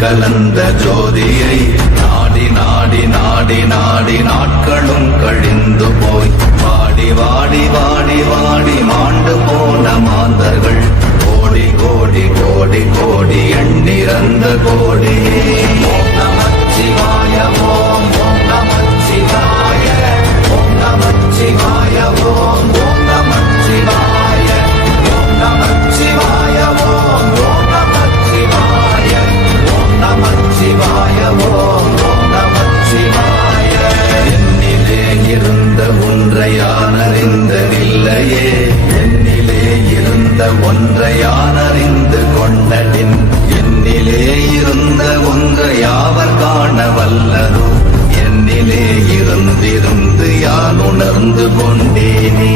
கலந்த ஜோ ஒன்றை யானறிந்து கொண்டடின் என்னிலே இருந்த ஒன்றை யாவர் காண வல்லதோ என்னிலே இருந்திருந்து யான் உணர்ந்து கொண்டேனே?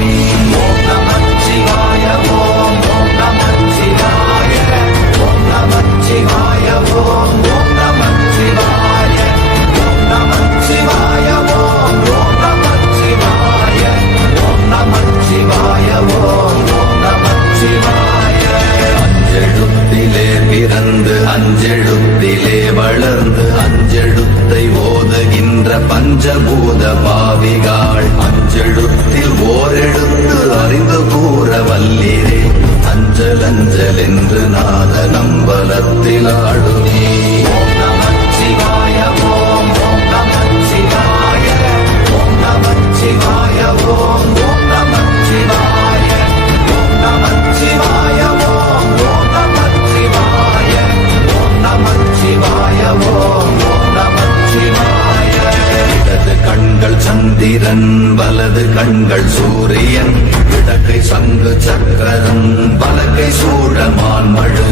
கரம் வலக்கை சூழமான் மழு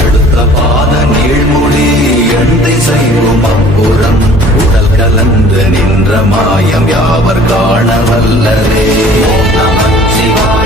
எழுத்த பாத நீழ்மொழி எந்தை செய்வோம் அப்புறம்? உடல் கலந்து நின்ற மாயம் யாவர் காண வல்லரே நமச்சிவாய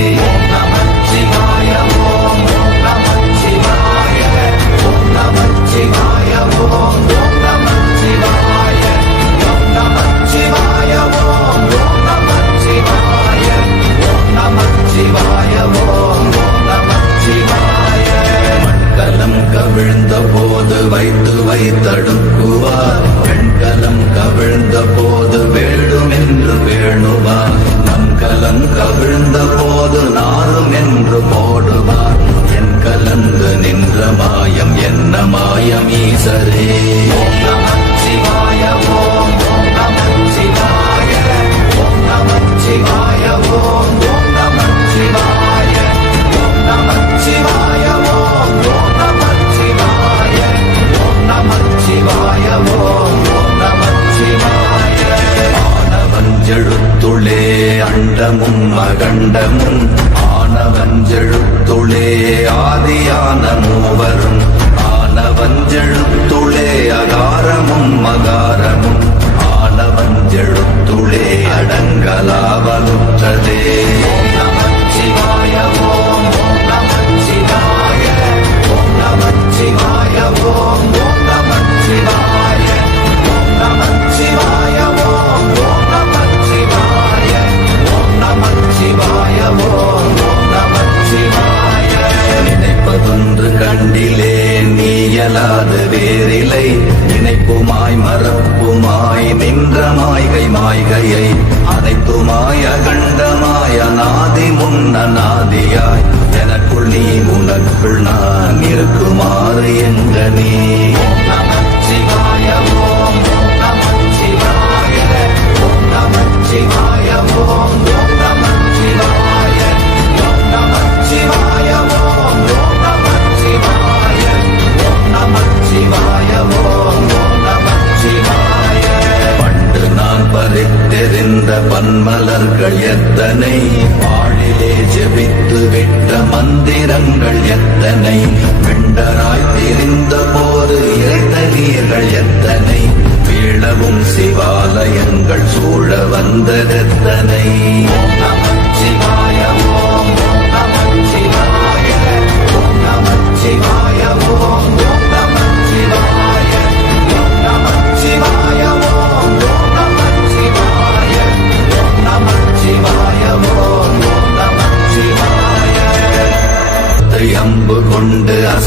சரே ஓம் நம சிவாய ஓம் ஓம் நம சிவாய ஓம் நம சிவாய ஓம் ஓம் நம சிவாய ஓம் நம சிவாய ஓம் ஓம் அண்டமும் அகண்டமும் நினைப்புமாய் மறப்புமாய் நின்ற மாய்கை மாய்கையை அனைத்துமாய் அகண்டமாய் அநாதி முன்னநாதியாய் எனக்குள் நீ உனக்குள் நான் இருக்குமாறு எங்க நீ. பறித்தெறிந்த பன்மலர்கள் எத்தனை? பாழிலே ஜெபித்து விட்ட மந்திரங்கள் எத்தனை? வெண்டராய் தெரிந்த போது இறைத்த எத்தனை? வீழவும் சிவாலயங்கள் சூழ வந்ததெத்தனை?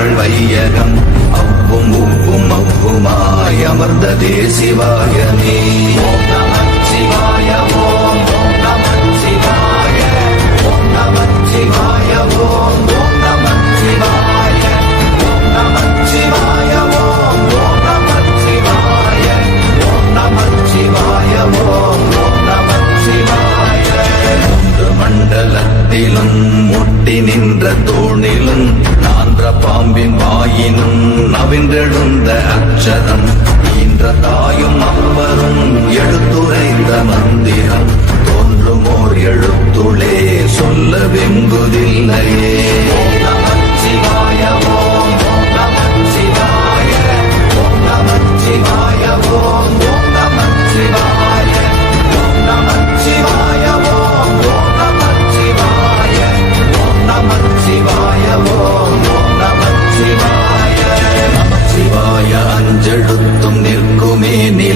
மயங்கினார்கள் வையகம். அவ்வும் உவ்வும் அவ்வுமாய் அமர்ந்த தேசிவாயமே தூணிலும் நான்ற பாம்பின் வாயினும் நவின்றெழுந்த அச்சரம். ஈன்ற தாயும் அப்பரும் எடுத்துரைந்த மந்திரம். தோன்றுமோர் எழுத்துளே சொல்ல வெங்குதில்லையே